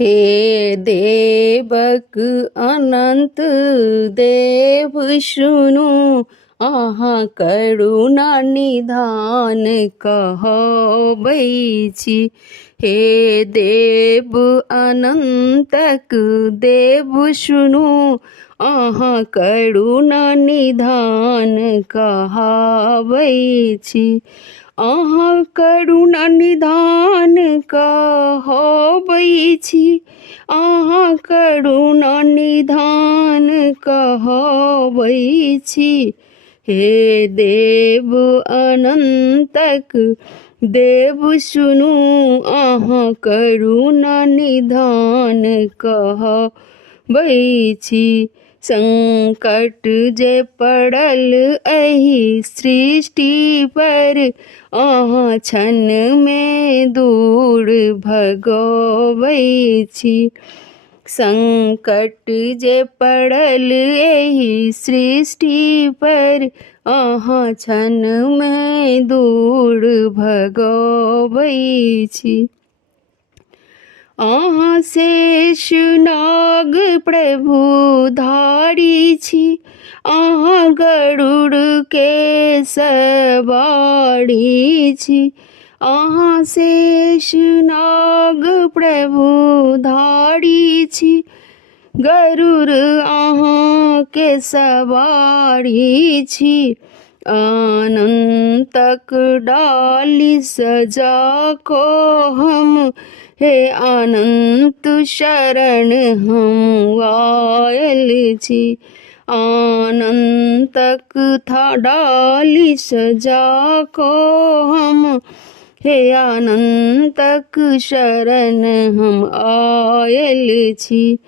हे देवक अनंत देव सुनु, अहाँ करुणा निधान कहबैछि। हे देव अनंतक देव सुनु, अहाँ करुणा निधान कहबैछि। अहाँ करुणा निधान कहबैछि। अहाँ करुणा निधान कहबैछि। हे देव अनंतक देव सुनु, अहाँ करुणा निधान कहबैछि। संकट जे पड़ल एहि सृष्टि पर, अहाँ क्षण में दूर भगबैछि। संकट जे पड़ल एहि सृष्टि पर, अहाँ क्षण में दूर भगबैछि। अहाँ शेष नाग प्रभु धारी छी, अहाँ गरुड़ के सवारी छी। अहाँ शेष नाग प्रभु धारी छी, गरुड़ अहाँ के सवारी छी। अनंतक डाली सजा को हम, हे अनंत शरण हम आयल छी। अनंतक था डाली सजा को हम, हे अनंतक शरण हम आयल छी।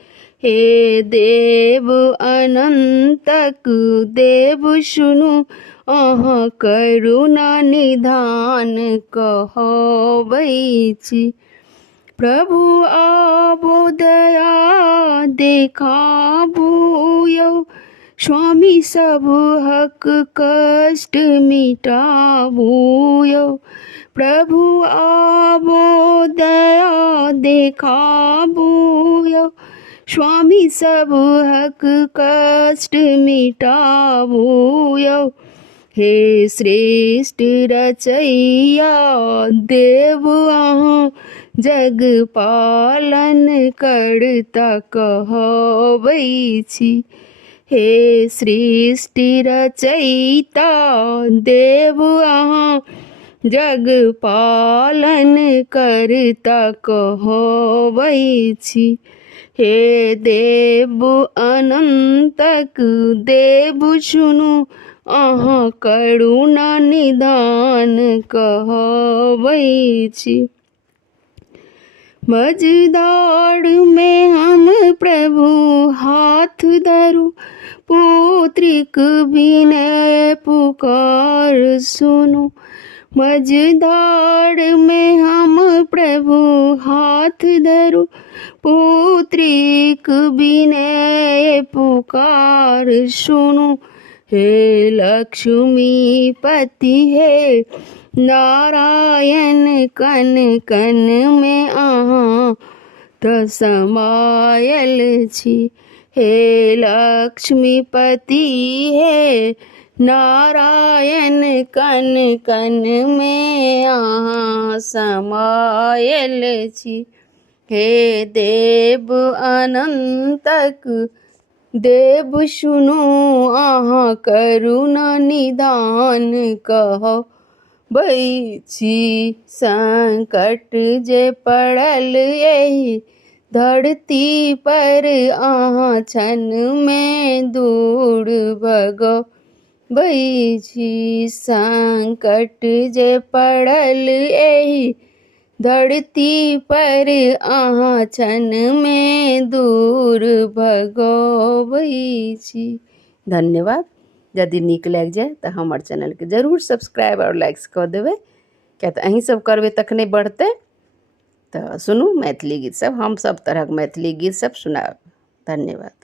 हे देव अनंतक देव सुनु, अहाँ करुणा निधान कहबैछि। प्रभु आबो दया देखाबो यौ, स्वामी सब हक कष्ट मिटाबो यौ। प्रभु आबो दया देखाबो यौ, स्वामी सब हक कष्ट मिटाबो यौ। हे श्रेष्ठ रचैया देव अहाँ, जग पालन करता कहबैछि। हे सृष्टि रचयिता देव अहाँ, जग पालन करता कहबैछि। हे देव अनंतक देव सुनु, अहाँ करुणा निधान कहबैछि। मझधार में हम प्रभु हाथ धरू, पुत्रिक विनय पुकार सुनु। मझधार में हम प्रभु हाथ धरू, पुत्रिक विनय पुकार सुनु। हे लक्ष्मीपति हे नारायण, कन कन में अहाँ त समायल छी। हे लक्ष्मीपति हे नारायण, कन कन में अहाँ समायल छी। हे देव अनंतक देव सुनु, अहाँ करुणा निधान कहबैछि। संकट जे पड़ल एहि धरती पर, अहाँ क्षण में दूर भगबैछि। संकट जे पड़ल एहि धरती पर, अहाँ क्षण में दूर भगबैछि। धन्यवाद। यदि नीक लागि जाए तो हमर चैनल के जरूर सब्सक्राइब और लाइक्स कऽ देबै, क्या तो अहीं सब करबै तखने बढ़तै। तो सुनू मैथिली गीत सब, हम सब तरह मैथिली गीत सब सुनाब। धन्यवाद।